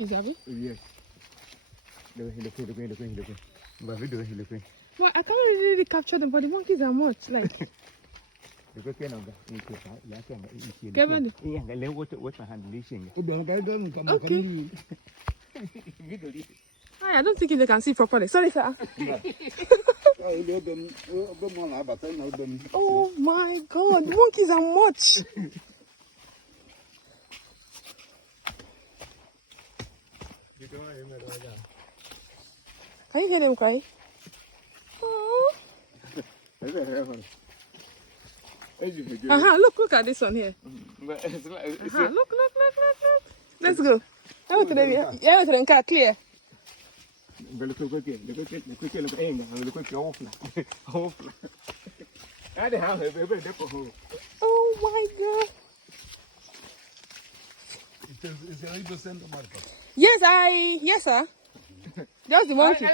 Is that it? Yes. Look. But we do look. Well, I can't really capture them, but the monkeys are much like. Look at them. Kevin. Yeah, what my hand leashing. Okay. I don't think they can see properly. Sorry, sir. Oh my God, the monkeys are much. Can you hear them cry? Oh. Look at this one here. Look. Let's go. Everything clear. Look. Oh my God. Yes, sir. That's the monkey.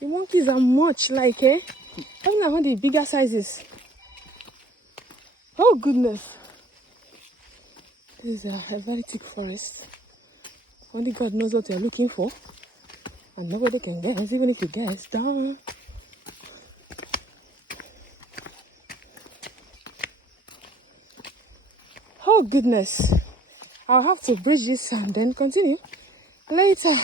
The monkeys are much like, I don't know how the bigger sizes. Oh goodness. This is a very thick forest. Only God knows what you're looking for. And nobody can guess, even if you guess. Down. Oh goodness. I'll have to bridge this and then continue later.